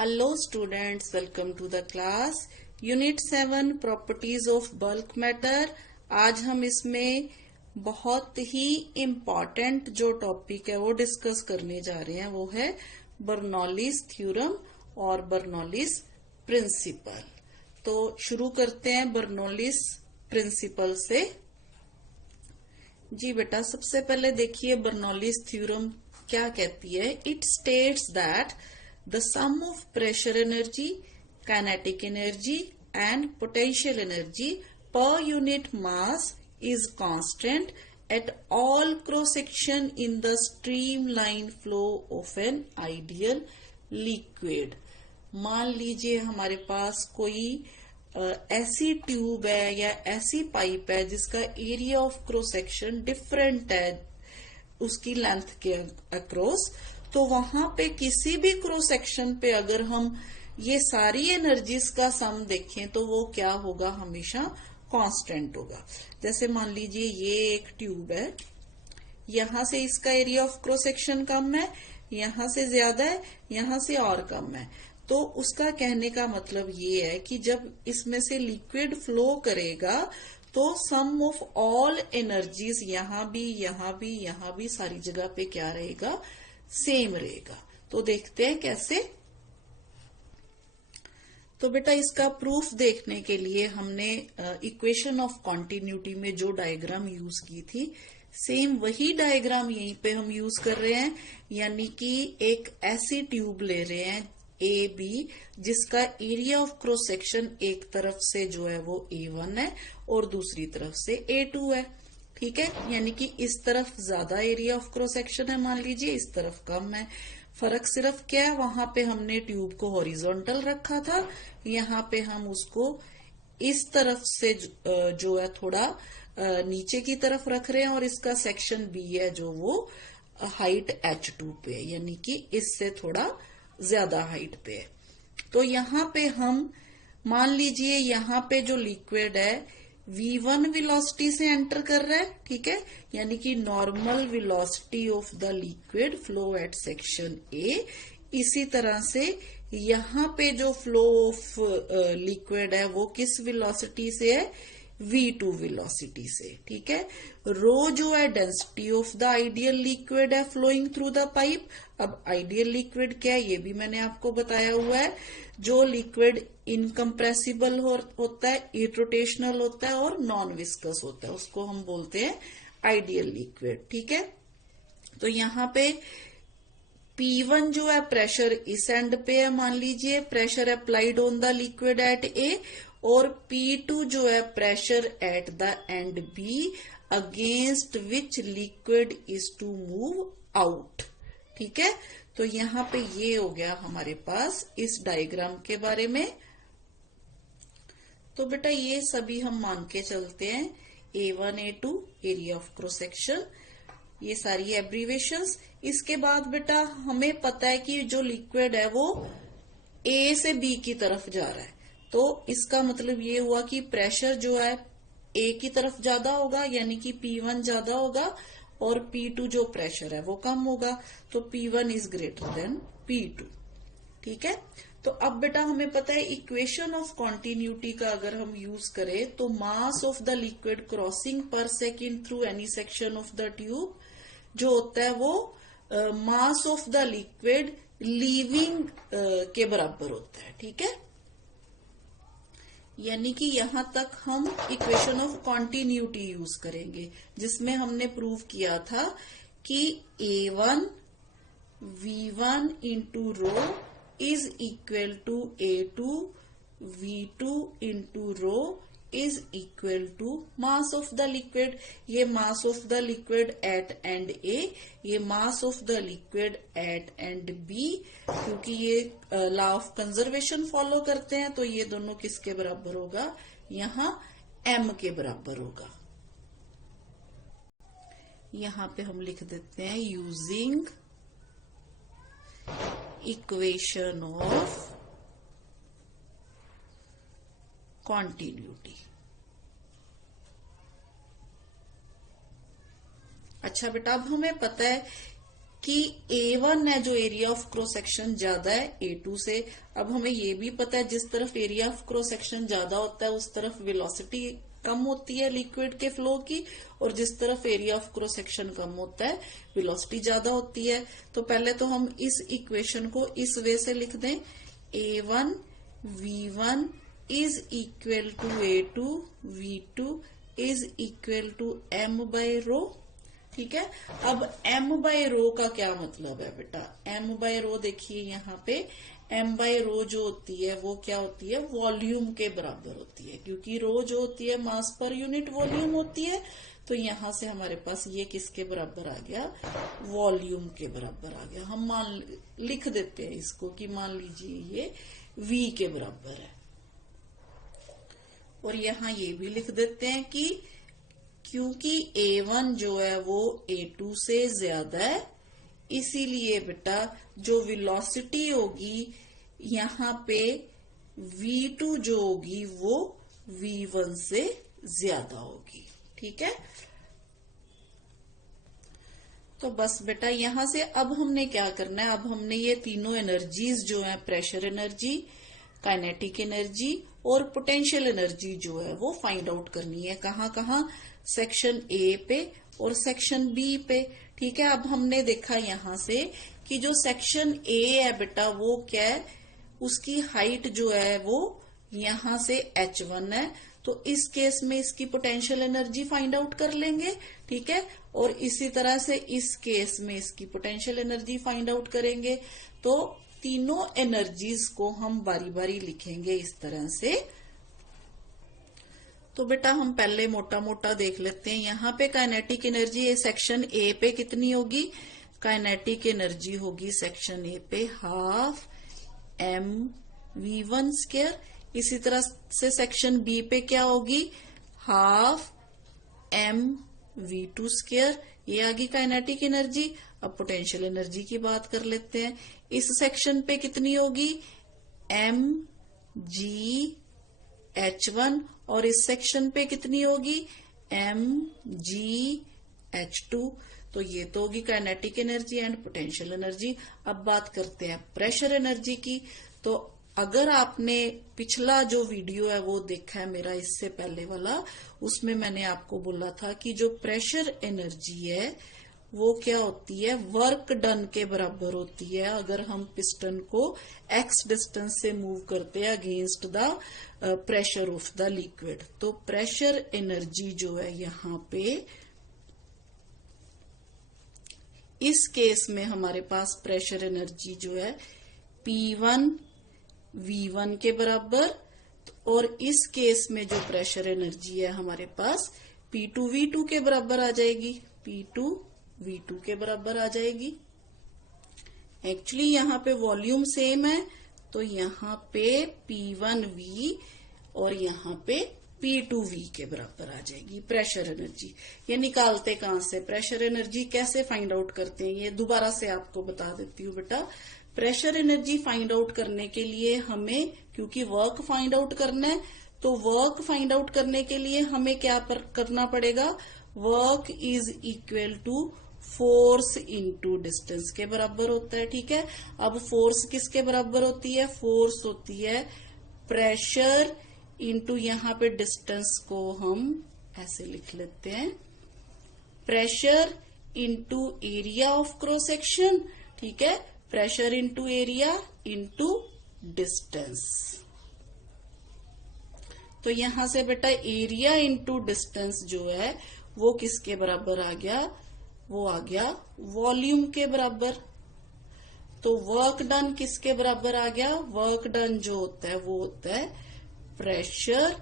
Hello students, welcome to the class. Unit 7 Properties of Bulk Matter. आज हम इसमें बहुत ही इम्पॉर्टेंट जो टॉपिक है वो डिस्कस करने जा रहे हैं, वो है बर्नौलीज थ्योरम और बर्नौलीज प्रिंसिपल। तो शुरू करते हैं बर्नौलीज प्रिंसिपल से। जी बेटा, सबसे पहले देखिए बर्नौलीज थ्योरम क्या कहती है। It states that the sum of pressure energy, kinetic energy and potential energy per unit mass is constant at all cross section in the streamline flow of an ideal liquid. मान लीजिए हमारे पास कोई ऐसी tube है या ऐसी pipe है जिसका area of cross section different है उसकी लेंथ के अक्रॉस, तो वहां पे किसी भी क्रॉस सेक्शन पे अगर हम ये सारी एनर्जीज का सम देखें तो वो क्या होगा, हमेशा कांस्टेंट होगा। जैसे मान लीजिए ये एक ट्यूब है, यहां से इसका एरिया ऑफ क्रॉस सेक्शन कम है, यहां से ज्यादा है, यहां से और कम है। तो उसका कहने का मतलब ये है कि जब इसमें से लिक्विड फ्लो करेगा तो सम ऑफ ऑल एनर्जीज यहां भी, यहां भी, यहां भी, सारी जगह पे क्या रहेगा, सेम रहेगा। तो देखते हैं कैसे। तो बेटा इसका प्रूफ देखने के लिए हमने इक्वेशन ऑफ कॉन्टिन्यूटी में जो डायग्राम यूज की थी, सेम वही डायग्राम यहीं पे हम यूज कर रहे हैं। यानी कि एक ऐसी ट्यूब ले रहे हैं ए बी, जिसका एरिया ऑफ क्रॉस सेक्शन एक तरफ से जो है वो A1 है और दूसरी तरफ से A2 है। ठीक है, यानी कि इस तरफ ज्यादा एरिया ऑफ क्रॉस सेक्शन है, मान लीजिए इस तरफ कम है। फर्क सिर्फ क्या है, वहां पे हमने ट्यूब को हॉरिजॉन्टल रखा था, यहाँ पे हम उसको इस तरफ से जो है थोड़ा नीचे की तरफ रख रहे हैं और इसका सेक्शन बी है जो वो हाइट H2 पे है, यानी कि इससे थोड़ा ज्यादा हाइट पे है। तो यहाँ पे हम मान लीजिए यहाँ पे जो लिक्विड है V1 वेलोसिटी से एंटर कर रहा है, ठीक है, यानी कि normal velocity of the liquid flow at section A. इसी तरह से यहाँ पे जो फ्लो ऑफ लिक्विड है वो किस वेलोसिटी से है, V2 वेलोसिटी से। ठीक है, रो जो है density of the ideal liquid है फ्लोइंग थ्रू द पाइप। अब आइडियल लिक्विड क्या है ये भी मैंने आपको बताया हुआ है। जो लिक्विड इनकम्प्रेसिबल होता है, इरोटेशनल होता है और नॉन विस्कस होता है, उसको हम बोलते हैं आइडियल लिक्विड। ठीक है, तो यहाँ पे P1 जो है प्रेशर इस एंड पे है, मान लीजिए pressure applied on the liquid at A, और P2 जो है pressure at the end B against which liquid is to move out. ठीक है, तो यहाँ पे ये हो गया हमारे पास इस डायग्राम के बारे में। तो बेटा ये सभी हम मान के चलते हैं, A1 A2 area of cross section, ये सारी एब्रीवेशंस। इसके बाद बेटा हमें पता है कि जो लिक्विड है वो A से B की तरफ जा रहा है, तो इसका मतलब ये हुआ कि प्रेशर जो है A की तरफ ज्यादा होगा, यानी कि P1 ज्यादा होगा और P2 जो प्रेशर है वो कम होगा, तो P1 is greater than P2। ठीक है, तो अब बेटा हमें पता है इक्वेशन ऑफ कॉन्टिन्यूटी का अगर हम यूज करें तो mass of the liquid crossing per second through any section of the tube जो होता है वो mass of the liquid leaving के बराबर होता है। ठीक है, यानी कि यहां तक हम इक्वेशन ऑफ कॉन्टिन्यूटी यूज करेंगे, जिसमें हमने प्रूव किया था कि A1 V1 into rho is equal to A2 V2 into rho is equal to mass of the liquid. ये mass of the liquid at end A, ये mass of the liquid at end B. क्योंकि ये law of conservation follow करते हैं तो ये दोनों किसके बराबर होगा, यहाँ m के बराबर होगा। यहाँ पे हम लिख देते हैं यूजिंग इक्वेशन ऑफ कॉन्टिन्यूटी। अच्छा बेटा, अब हमें पता है कि A1 है जो एरिया ऑफ क्रॉस सेक्शन ज्यादा है A2 से। अब हमें ये भी पता है जिस तरफ एरिया ऑफ क्रॉस सेक्शन ज्यादा होता है उस तरफ वेलोसिटी कम होती है लिक्विड के फ्लो की, और जिस तरफ एरिया ऑफ क्रॉस सेक्शन कम होता है वेलोसिटी ज्यादा होती है। तो पहले तो हम इस इक्वेशन को इस वे से लिख दें, A1 V1 is equal to A2 V2 is equal to m by rho. ठीक है, अब m बाय रो का क्या मतलब है बेटा? m बाय रो देखिए यहाँ पे m बाय रो जो होती है वो क्या होती है? वॉल्यूम के बराबर होती है, क्योंकि रो जो होती है मास पर यूनिट वॉल्यूम होती है। तो यहां से हमारे पास ये किसके बराबर आ गया? वॉल्यूम के बराबर आ गया। हम लिख देते हैं इसको कि मान लीजिए ये v के बराबर है, और यहां ये भी लिख देते हैं कि क्योंकि A1 जो है वो A2 से ज्यादा है, इसीलिए बेटा जो वेलोसिटी होगी यहाँ पे V2 जो होगी वो V1 से ज्यादा होगी। ठीक है, तो बस बेटा यहां से अब हमने क्या करना है? अब हमने ये तीनों एनर्जीज जो है, प्रेशर एनर्जी, काइनेटिक एनर्जी और पोटेंशियल एनर्जी जो है वो फाइंड आउट करनी है। कहाँ कहाँ? सेक्शन ए पे और सेक्शन बी पे। ठीक है, अब हमने देखा यहां से कि जो सेक्शन ए है बेटा वो क्या है? उसकी हाइट जो है वो यहां से h1 है, तो इस केस में इसकी पोटेंशियल एनर्जी फाइंड आउट कर लेंगे। ठीक है, और इसी तरह से इस केस में इसकी पोटेंशियल एनर्जी फाइंड आउट करेंगे। तो तीनों एनर्जीज को हम बारी बारी लिखेंगे इस तरह से। तो बेटा हम पहले मोटा मोटा देख लेते हैं। यहाँ पे काइनेटिक एनर्जी सेक्शन ए पे कितनी होगी? काइनेटिक एनर्जी होगी सेक्शन ए पे हाफ mv1 स्क्वायर। इसी तरह से सेक्शन बी पे क्या होगी? Half mv2 square. ये आ गई काइनेटिक एनर्जी। अब पोटेंशियल एनर्जी की बात कर लेते हैं। इस सेक्शन पे कितनी होगी? mgh1, और इस सेक्शन पे कितनी होगी? mgh2। तो ये तो होगी kinetic energy and potential energy. अब बात करते हैं प्रेशर एनर्जी की। तो अगर आपने पिछला जो वीडियो है वो देखा है मेरा, इससे पहले वाला, उसमें मैंने आपको बोला था कि जो प्रेशर एनर्जी है वो क्या होती है? वर्क डन के बराबर होती है अगर हम पिस्टन को x डिस्टेंस से मूव करते हैं against the pressure of the liquid. तो प्रेशर एनर्जी जो है यहाँ पे इस केस में हमारे पास प्रेशर एनर्जी जो है P1 V1 के बराबर, और इस केस में जो प्रेशर एनर्जी है हमारे पास P2 V2 के बराबर आ जाएगी। P2 V2 के बराबर आ जाएगी। एक्चुअली यहाँ पे वॉल्यूम सेम है, तो यहाँ पे P1V और यहाँ पे P2V के बराबर आ जाएगी प्रेशर एनर्जी। ये निकालते कहाँ से? प्रेशर एनर्जी कैसे फाइंड आउट करते हैं ये दोबारा से आपको बता देती हूँ बेटा। प्रेशर एनर्जी फाइंड आउट करने के लिए हमें, क्योंकि वर्क फाइंड आउट करना है, तो वर्क फाइंड आउट करने के लिए हमें क्या करना पड़ेगा? Work is equal to force into distance के बराबर होता है। ठीक है, अब फोर्स किसके बराबर होती है? फोर्स होती है प्रेशर इनटू, यहाँ पे डिस्टेंस को हम ऐसे लिख लेते हैं, pressure into area of cross section. ठीक है, pressure into area into distance. तो यहां से बेटा एरिया इनटू डिस्टेंस जो है वो किसके बराबर आ गया? वो आ गया वॉल्यूम के बराबर। तो वर्क डन किसके बराबर आ गया? वर्क डन जो होता है वो होता है प्रेशर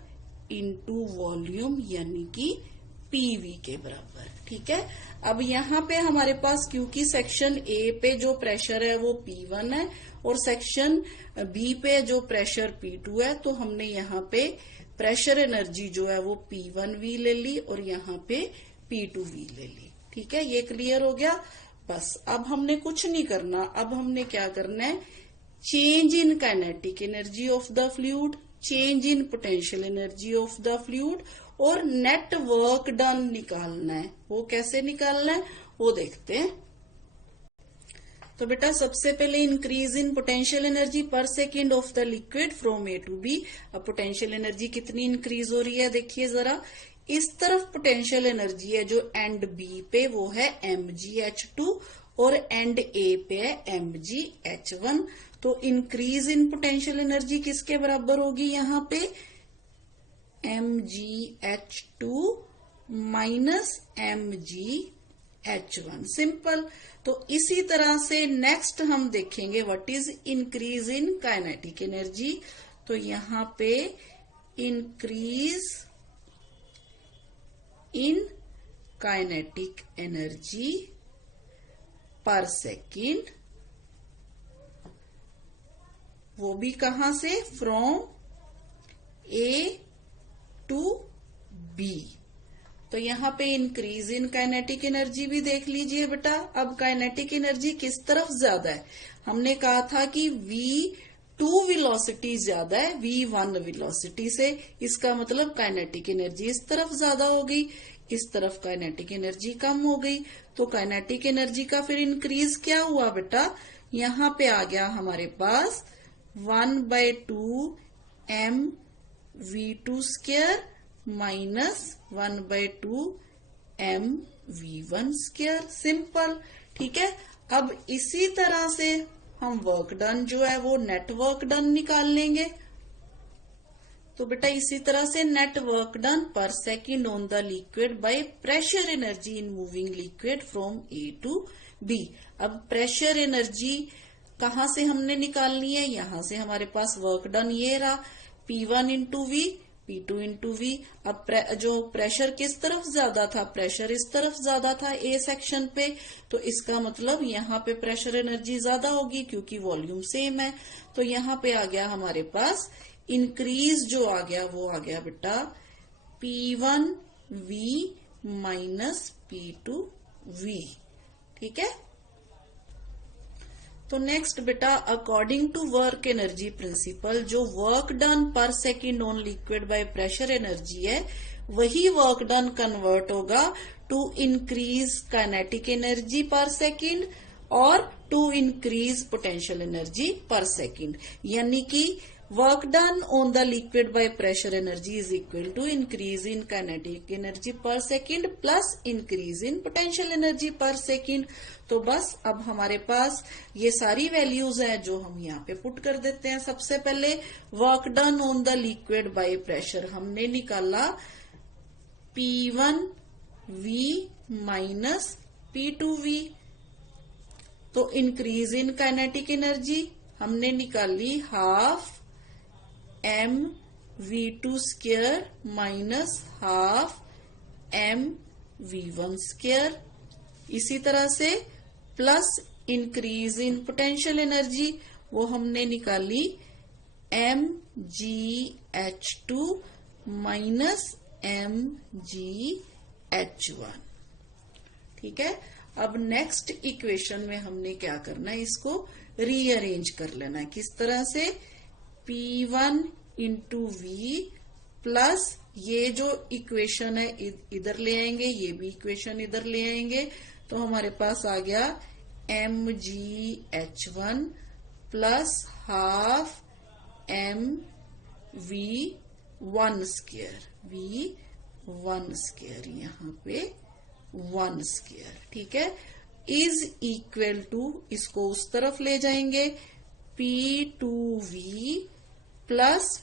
इनटू वॉल्यूम, यानी कि पीवी के बराबर। ठीक है, अब यहाँ पे हमारे पास क्योंकि सेक्शन ए पे जो प्रेशर है वो P1 है और सेक्शन बी पे जो प्रेशर P2 है, तो हमने यहाँ पे प्रेशर एनर्जी जो है वो P1V ले ली और यहाँ पे P2V ले ली। ठीक है, ये क्लियर हो गया। बस अब हमने कुछ नहीं करना, अब हमने क्या करना है? Change in kinetic energy of the fluid, change in potential energy of the fluid और नेट वर्क डन निकालना है। वो कैसे निकालना है वो देखते हैं। तो बेटा सबसे पहले increase in potential energy per second of the liquid from A to B. अब पोटेंशियल एनर्जी कितनी इंक्रीज हो रही है देखिए जरा, इस तरफ पोटेंशियल एनर्जी है जो एंड बी पे वो है mgh2 और एंड ए पे है mgh1। तो इंक्रीज इन पोटेंशियल एनर्जी किसके बराबर होगी यहाँ पे, mgh2 माइनस mgh1, सिंपल। तो इसी तरह से नेक्स्ट हम देखेंगे what is increase in kinetic energy. तो यहाँ पे increase in kinetic energy per second, वो भी कहां से, फ्रॉम ए टू बी। तो यहाँ पे इंक्रीज इन काइनेटिक एनर्जी भी देख लीजिए बेटा। अब काइनेटिक एनर्जी किस तरफ ज्यादा है, हमने कहा था कि v2 वेलोसिटी ज्यादा है v1 वेलोसिटी से, इसका मतलब काइनेटिक एनर्जी इस तरफ ज्यादा हो गई, इस तरफ काइनेटिक एनर्जी कम हो गई। तो काइनेटिक एनर्जी का फिर इंक्रीज क्या हुआ बेटा, यहाँ पे आ गया हमारे पास 1/2 mv2 square minus 1/2 mv1 square, simple. ठीक है, अब इसी तरह से हम वर्क डन जो है वो नेट वर्क डन निकाल लेंगे। तो बेटा इसी तरह से net work done per second on the liquid by pressure energy in moving liquid from A to B. अब प्रेशर एनर्जी कहां से हमने निकालनी है, यहां से हमारे पास वर्क डन ये रहा, P1 into we, P2 into we. अब जो प्रेशर किस तरफ ज्यादा था, प्रेशर इस तरफ ज्यादा था ए सेक्शन पे, तो इसका मतलब यहाँ पे प्रेशर एनर्जी ज्यादा होगी क्योंकि वॉल्यूम सेम है। तो यहाँ पे आ गया हमारे पास इंक्रीज जो आ गया वो आ गया बेटा P1V माइनस P2V। ठीक है, तो नेक्स्ट बेटा according to work energy principle, जो work done per second on liquid by pressure energy है वही वर्क डन कन्वर्ट होगा to increase kinetic energy per second और to increase potential energy per second. यानी कि work done on the liquid by pressure energy is equal to increase in kinetic energy per second plus increase in potential energy per second. तो बस अब हमारे पास ये सारी values हैं जो हम यहाँ पे पुट कर देते हैं। सबसे पहले work done on the liquid by pressure हमने निकाला P1V माइनस P2V। तो इंक्रीज इन काइनेटिक एनर्जी हमने निकाली half mv2 square minus half mv1 square. इसी तरह से plus increase in potential energy वो हमने निकाली mgh2 माइनस mgh1। ठीक है, अब नेक्स्ट इक्वेशन में हमने क्या करना है, इसको रीअरेंज कर लेना है। किस तरह से, P1 इंटू वी प्लस ये जो इक्वेशन है इधर ले आएंगे, ये भी इक्वेशन इधर ले आएंगे, तो हमारे पास आ गया mgh1 plus half mv1 square, v1 square यहाँ पे 1 स्क्वायर। ठीक है, इज इक्वल टू, इसको उस तरफ ले जाएंगे, P2V plus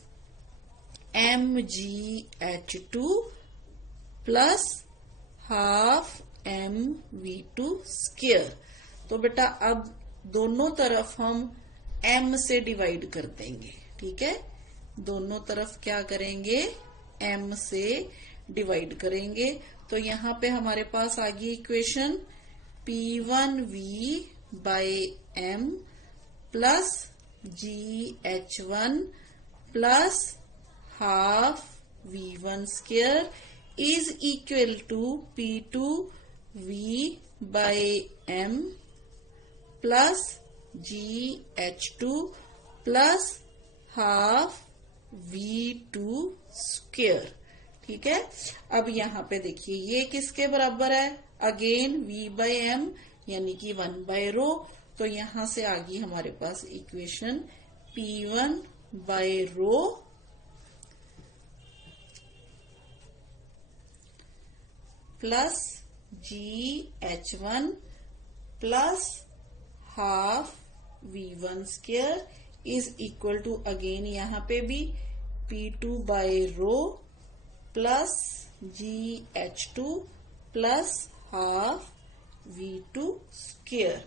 mgh2 plus half mv2 square. तो बेटा अब दोनों तरफ हम m से डिवाइड कर देंगे। ठीक है, दोनों तरफ क्या करेंगे, m से डिवाइड करेंगे। तो यहाँ पे हमारे पास आ गई equation P1V by m plus gh1 plus half v1 square is equal to P2V by m plus gh2 plus half v2 square. ठीक है, अब यहाँ पे देखिए ये किसके बराबर है, अगेन v बाय m यानी कि 1/ρ। तो यहां से आ गई हमारे पास equation P1 by rho plus GH1 plus half V1 square is equal to again यहां पे भी P2 by rho plus GH2 plus half V2 square.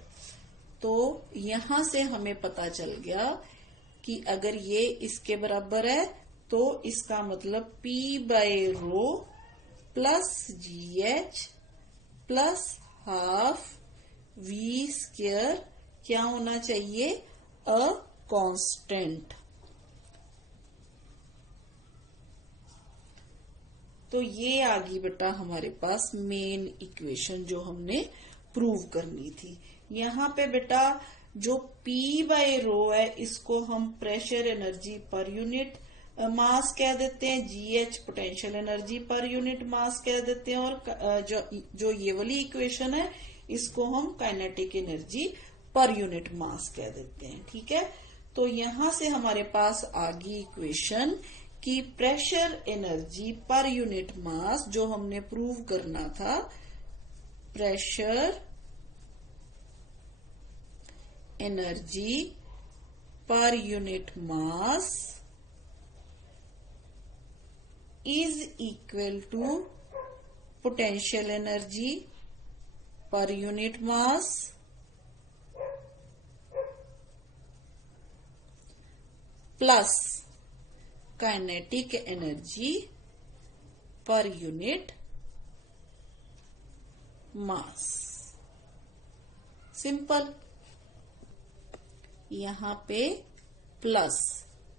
तो यहां से हमें पता चल गया कि अगर ये इसके बराबर है तो इसका मतलब P by rho plus GH plus half V square क्या होना चाहिए, अ कांस्टेंट। तो ये आ गई बेटा हमारे पास मेन इक्वेशन जो हमने प्रूव करनी थी। यहाँ पे बेटा जो P बाय रो है इसको हम प्रेशर एनर्जी पर यूनिट मास कह देते हैं, GH potential energy per unit मास कह देते हैं, और जो ये वाली इक्वेशन है इसको हम काइनेटिक एनर्जी पर यूनिट मास कह देते हैं। ठीक है, तो यहां से हमारे पास आ गई इक्वेशन कि pressure energy per unit mass जो हमने प्रूव करना था, pressure energy per unit mass is equal to potential energy per unit mass plus kinetic energy per unit mass. Simple, यहां पे प्लस,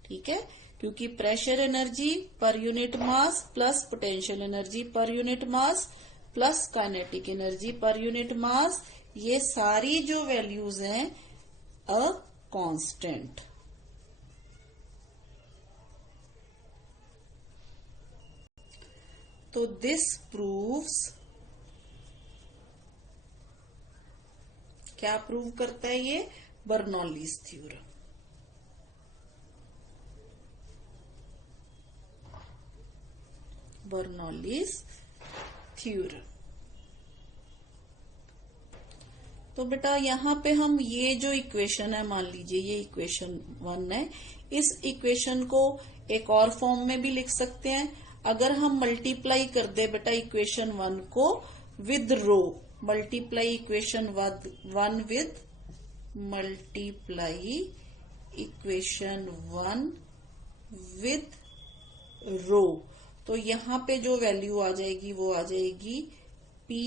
ठीक है, क्योंकि pressure energy per unit mass plus potential energy per unit mass plus kinetic energy per unit mass, ये सारी जो values हैं a constant. तो दिस प्रूव्स, क्या प्रूव करता है ये, बर्नौलीज थ्योरम। Bernoulli's theorem. तो बेटा यहाँ पे हम ये जो इक्वेशन है, मान लीजिए ये इक्वेशन 1 है, इस इक्वेशन को एक और फॉर्म में भी लिख सकते हैं। अगर हम मल्टीप्लाई कर दे बेटा इक्वेशन 1 को with rho, multiply equation 1 with, multiply equation 1 with rho, तो यहां पे जो वैल्यू आ जाएगी वो आ जाएगी P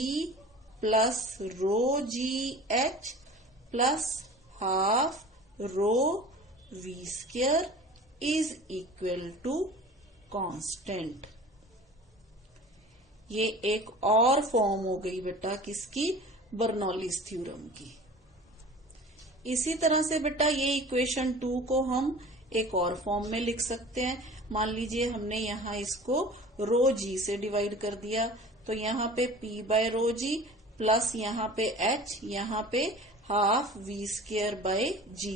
plus rho GH plus half rho V square is equal to constant. ये एक और फॉर्म हो गई बेटा किसकी, बर्नौलीज थ्योरम की। इसी तरह से बेटा ये इक्वेशन 2 को हम एक और फॉर्म में लिख सकते हैं। मान लीजिए हमने यहाँ इसको रो जी से डिवाइड कर दिया, तो यहाँ पे P by rho g plus यहाँ पे H, यहाँ पे half V square by G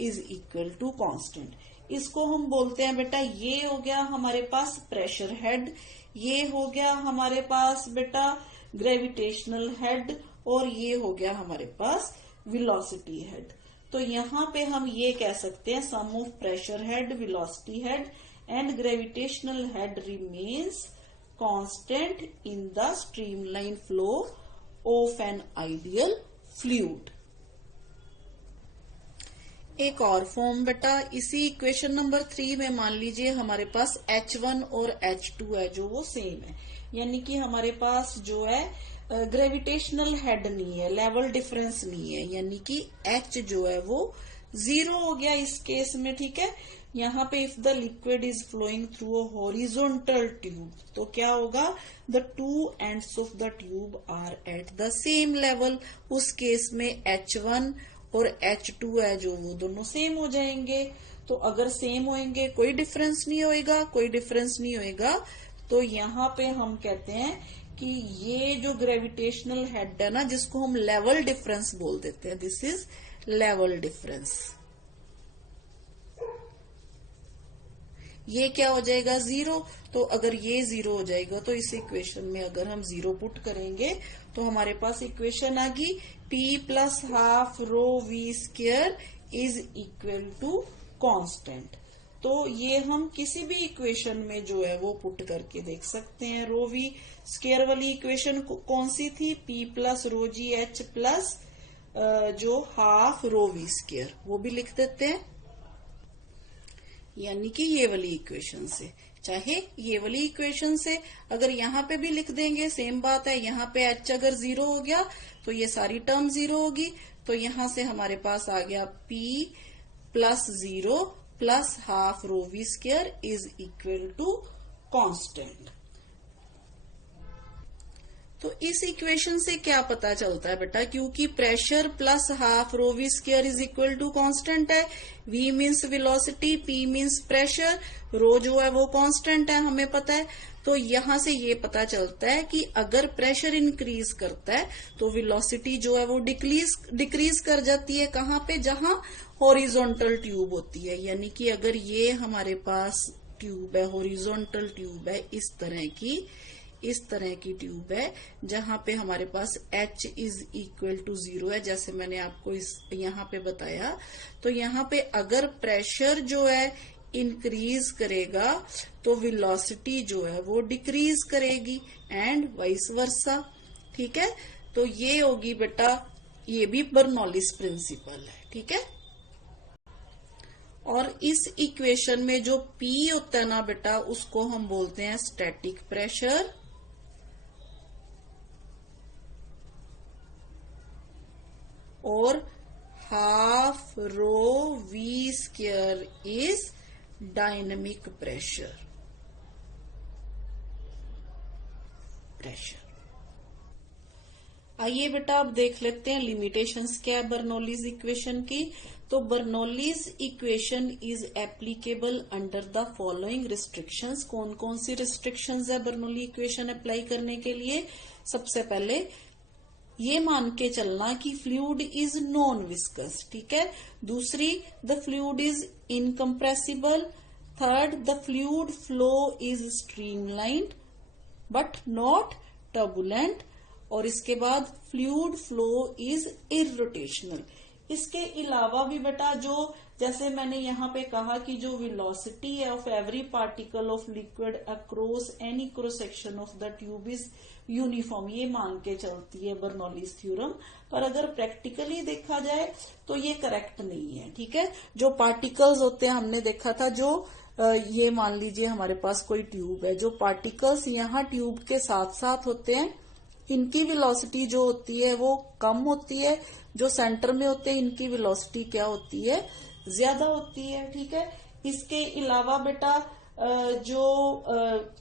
is equal to constant. इसको हम बोलते हैं बेटा, ये हो गया हमारे पास प्रेशर हेड, ये हो गया हमारे पास बेटा ग्रेविटेशनल हेड, और ये हो गया हमारे पास वेलोसिटी हेड। तो यहाँ पे हम ये कह सकते हैं sum of pressure head, velocity head and gravitational head remains constant in the streamline flow of an ideal fluid. एक और फॉर्म बेटा इसी इक्वेशन नंबर 3 में, मान लीजिए हमारे पास H1 और H2 है जो वो सेम है, यानी कि हमारे पास जो है ग्रेविटेशनल हेड नहीं है, लेवल डिफरेंस नहीं है, यानी कि H जो है वो 0 हो गया इस केस में। ठीक है, यहाँ पे if the liquid is flowing through a horizontal tube, तो क्या होगा, the two ends of the tube are at the same level. उस केस में H1 और H2 है जो वो दोनों सेम हो जाएंगे। तो अगर सेम होंगे कोई डिफरेंस नहीं होएगा, कोई डिफरेंस नहीं होएगा, तो यहाँ पे हम कहते हैं कि ये जो ग्रेविटेशनल हेड है ना, जिसको हम लेवल डिफरेंस बोल देते हैं, दिस इज लेवल डिफरेंस। ये क्या हो जाएगा 0। तो अगर ये 0 हो जाएगा तो इस इक्वेशन में अगर हम 0 पुट करेंगे तो हमारे पास इक्वेशन आ गई P plus half rho v square is equal to constant. तो ये हम किसी भी इक्वेशन में जो है वो पुट करके देख सकते हैं। रो वी स्क्वायर वाली इक्वेशन कौन सी थी? P प्लस रो जी एच प्लस जो हाफ रो वी स्क्वायर, वो भी लिख देते हैं, यानी कि ये वाली इक्वेशन से, चाहे ये वाली इक्वेशन से अगर यहाँ पे भी लिख देंगे सेम बात है। यहाँ पे h अगर 0 हो गया तो ये सारी टर्म 0 होगी। तो यहां से हमारे पास आ गया P plus 0 plus half rho v square is equal to constant. तो इस इक्वेशन से क्या पता चलता है बेटा? क्योंकि pressure plus half rho v square is equal to constant है। V means velocity, P means pressure, rho जो है वो कांस्टेंट है, हमें पता है। तो यहां से ये पता चलता है कि अगर प्रेशर इंक्रीज करता है तो वेलोसिटी जो है वो डिक्रीज कर जाती है। कहाँ पे? जहां हॉरिजॉन्टल ट्यूब होती है। यानी कि अगर ये हमारे पास ट्यूब है, हॉरिजॉन्टल ट्यूब है, इस तरह की ट्यूब है जहां पे हमारे पास H इज इक्वल टू 0 है, जैसे मैंने आपको यहाँ पे बताया। तो यहाँ पे अगर प्रेशर जो है इंक्रीज करेगा तो वेलोसिटी जो है वो डिक्रीज करेगी एंड वाइस वर्सा। ठीक है, तो ये होगी बेटा, ये भी बर्नौलीज प्रिंसिपल है। ठीक है, और इस इक्वेशन में जो P होता है ना बेटा, उसको हम बोलते हैं स्टैटिक प्रेशर, और half rho v square is dynamic pressure. आइए बेटा अब देख लेते हैं लिमिटेशंस क्या है बर्नौलीज इक्वेशन की। तो Bernoulli's equation is applicable under the following restrictions. कौन कौन सी रिस्ट्रिक्शंस है बर्नौली इक्वेशन अप्लाई करने के लिए? सबसे पहले ये मान के चलना कि फ्लूइड इज नॉन विस्कस। ठीक है, दूसरी the fluid is incompressible. Third the fluid flow is streamlined but not turbulent. और इसके बाद फ्लूइड फ्लो इज इररोटेशनल। इसके अलावा भी बेटा जो, जैसे मैंने यहाँ पे कहा कि जो वेलोसिटी है of every particle of liquid across any cross section of the tube is uniform, ये मान के चलती है बर्नौलीज थ्योरम। पर अगर प्रैक्टिकली देखा जाए तो ये करेक्ट नहीं है। ठीक है, जो पार्टिकल्स होते हैं, हमने देखा था, जो ये मान लीजिए हमारे पास कोई ट्यूब है, जो पार्टिकल्स यहाँ ट्यूब के साथ साथ होते हैं, इनकी वेलोसिटी जो होती है वो कम होती है। जो सेंटर में होते हैं इनकी वेलोसिटी क्या होती है? ज्यादा होती है। ठीक है, इसके अलावा बेटा जो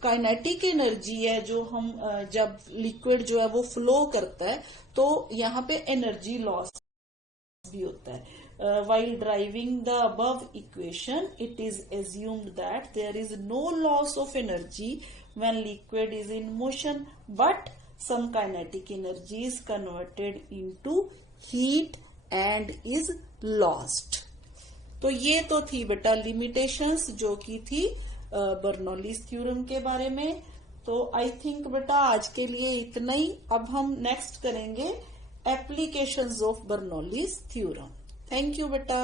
काइनेटिक एनर्जी है, जो हम जब लिक्विड जो है वो फ्लो करता है तो यहाँ पे एनर्जी लॉस भी होता है। while driving the above equation it is assumed that there is no loss of energy when liquid is in motion, but some kinetic energy is converted into heat and is lost. तो ये तो थी बेटा limitations जो की थी Bernoulli's theorem के बारे में। तो आई थिंक बेटा आज के लिए इतना ही। अब हम नेक्स्ट करेंगे applications of Bernoulli's theorem. Thank you बेटा।